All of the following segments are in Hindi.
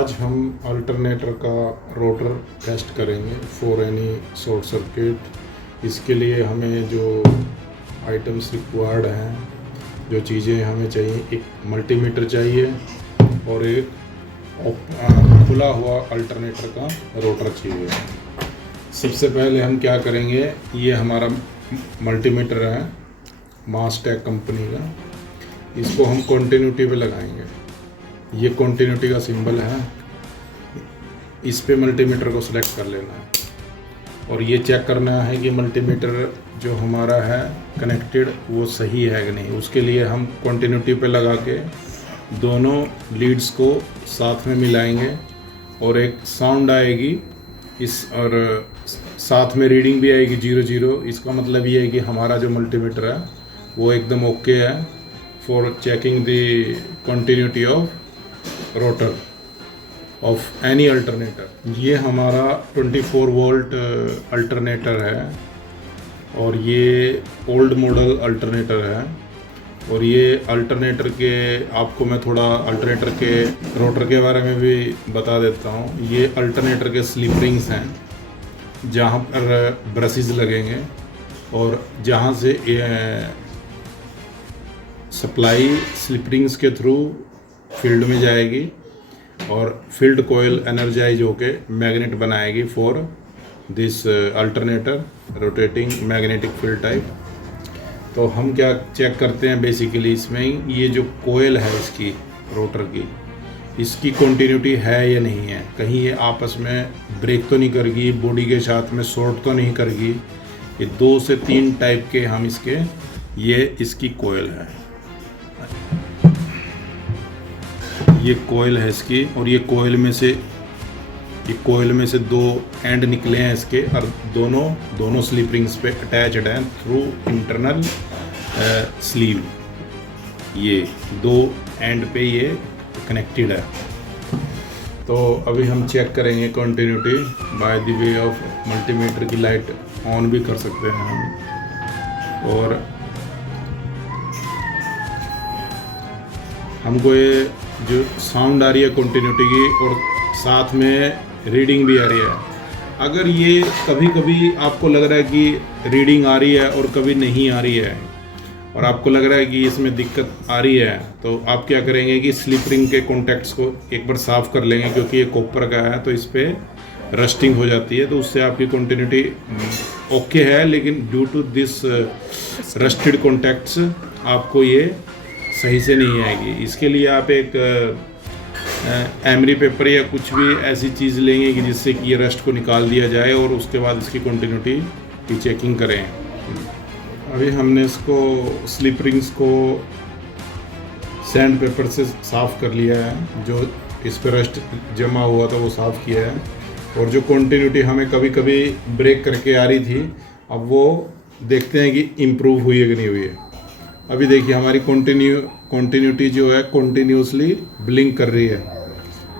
आज हम अल्टरनेटर का रोटर टेस्ट करेंगे फॉर एनी शॉर्ट सर्किट। इसके लिए हमें जो आइटम्स रिक्वायर्ड हैं, जो चीज़ें हमें चाहिए, एक मल्टीमीटर चाहिए और एक खुला हुआ अल्टरनेटर का रोटर चाहिए। सबसे पहले हम क्या करेंगे, ये हमारा मल्टीमीटर है मास्टेक कंपनी का, इसको हम कॉन्टिन्यूटी पे लगाएंगे। ये कॉन्टिन्यूटी का सिंबल है, इस पे मल्टीमीटर को सिलेक्ट कर लेना है और ये चेक करना है कि मल्टीमीटर जो हमारा है कनेक्टेड वो सही है कि नहीं। उसके लिए हम कॉन्टिन्यूटी पे लगा के दोनों लीड्स को साथ में मिलाएंगे और एक साउंड आएगी इस, और साथ में रीडिंग भी आएगी 00। इसका मतलब ये है कि हमारा जो मल्टीमीटर है वो एकदम ओके है for checking the continuity of rotor of any alternator. ये हमारा 24 वोल्ट अल्टरनेटर है और ये ओल्ड मॉडल अल्टरनेटर है। और ये अल्टरनेटर के, आपको मैं थोड़ा अल्टरनेटर के रोटर के बारे में भी बता देता हूँ। ये अल्टरनेटर के स्लिप रिंग्स हैं जहाँ पर ब्रशेस लगेंगे और जहाँ से सप्लाई स्लिप रिंग्स के थ्रू फील्ड में जाएगी और फील्ड कोयल एनर्जाइज होके मैग्नेट बनाएगी for this alternator rotating magnetic field type. तो हम क्या चेक करते हैं बेसिकली इसमें, ये जो कोयल है इसकी रोटर की, इसकी कॉन्टिन्यूटी है या नहीं है, कहीं ये आपस में ब्रेक तो नहीं करेगी, बॉडी के साथ में शॉर्ट तो नहीं करेगी। ये 2 से 3 टाइप के हम इसके, ये इसकी कोयल है, ये कोयल है इसकी। और ये कोयल में से 2 एंड निकले हैं इसके और दोनों स्लीप रिंग्स पे अटैच्ड हैं थ्रू इंटरनल स्लीव। ये 2 एंड पे ये कनेक्टेड है। तो अभी हम चेक करेंगे continuity by the way of multimeter की लाइट ऑन भी कर सकते हैं हम। और हमको ये जो साउंड आ रही है कॉन्टिन्यूटी की और साथ में रीडिंग भी आ रही है। अगर ये कभी कभी आपको लग रहा है कि रीडिंग आ रही है और कभी नहीं आ रही है और आपको लग रहा है कि इसमें दिक्कत आ रही है, तो आप क्या करेंगे कि स्लिप रिंग के कॉन्टैक्ट्स को एक बार साफ़ कर लेंगे, क्योंकि ये कॉपर का है तो इस पर रस्टिंग हो जाती है। तो उससे आपकी कॉन्टिन्यूटी ओके है, लेकिन due to this rusted contacts आपको ये सही से नहीं आएगी। इसके लिए आप एक एमरी पेपर या कुछ भी ऐसी चीज़ लेंगे कि जिससे कि ये रस्ट को निकाल दिया जाए और उसके बाद इसकी कॉन्टिन्यूटी की चेकिंग करें। अभी हमने इसको स्लिप रिंग्स को सैंड पेपर से साफ़ कर लिया है, जो इस पर रस्ट जमा हुआ था वो साफ़ किया है। और जो कॉन्टिन्यूटी हमें कभी कभी ब्रेक करके आ रही थी, अब वो देखते हैं कि इम्प्रूव हुई है कि नहीं हुई है। अभी देखिए हमारी कॉन्टिन्यूटी जो है कॉन्टिन्यूसली ब्लिंक कर रही है,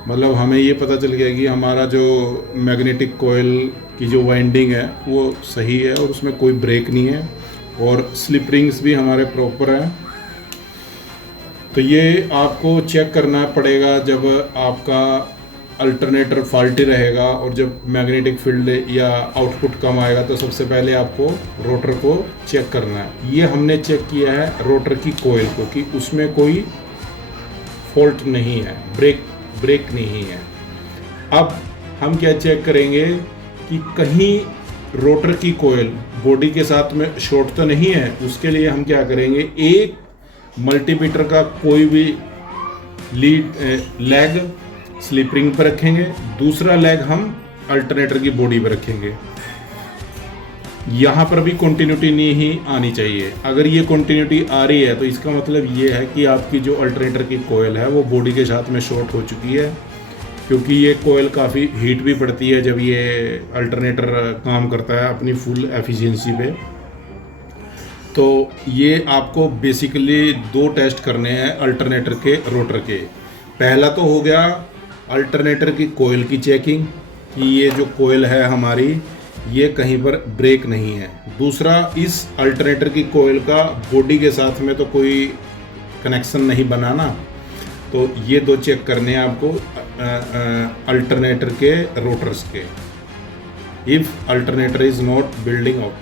मतलब हमें ये पता चल गया कि हमारा जो मैग्नेटिक कोयल की जो वाइंडिंग है वो सही है और उसमें कोई ब्रेक नहीं है और स्लिप रिंग्स भी हमारे प्रॉपर हैं। तो ये आपको चेक करना पड़ेगा जब आपका अल्टरनेटर फॉल्टी रहेगा और जब मैग्नेटिक फील्ड या आउटपुट कम आएगा, तो सबसे पहले आपको रोटर को चेक करना है। ये हमने चेक किया है रोटर की कोयल को कि उसमें कोई फॉल्ट नहीं है, ब्रेक नहीं है। अब हम क्या चेक करेंगे कि कहीं रोटर की कोयल बॉडी के साथ में शॉर्ट तो नहीं है। उसके लिए हम क्या करेंगे, एक मल्टीमीटर का कोई भी लेग स्लिप रिंग पर रखेंगे, दूसरा लेग हम अल्टरनेटर की बॉडी पर रखेंगे। यहाँ पर भी कॉन्टिन्यूटी नहीं आनी चाहिए। अगर ये कॉन्टिन्यूटी आ रही है तो इसका मतलब ये है कि आपकी जो अल्टरनेटर की कोयल है वो बॉडी के साथ में शॉर्ट हो चुकी है, क्योंकि ये कोयल काफ़ी हीट भी पड़ती है जब ये अल्टरनेटर काम करता है अपनी फुल एफिशिएंसी पे। तो ये आपको बेसिकली 2 टेस्ट करने हैं अल्टरनेटर के रोटर के। पहला तो हो गया अल्टरनेटर की कोयल की चेकिंग कि ये जो कोयल है हमारी ये कहीं पर ब्रेक नहीं है। दूसरा, इस अल्टरनेटर की कोयल का बॉडी के साथ में तो कोई कनेक्शन नहीं बनाना, तो ये दो चेक करने हैं आपको अल्टरनेटर के रोटर्स के। If alternator is not building up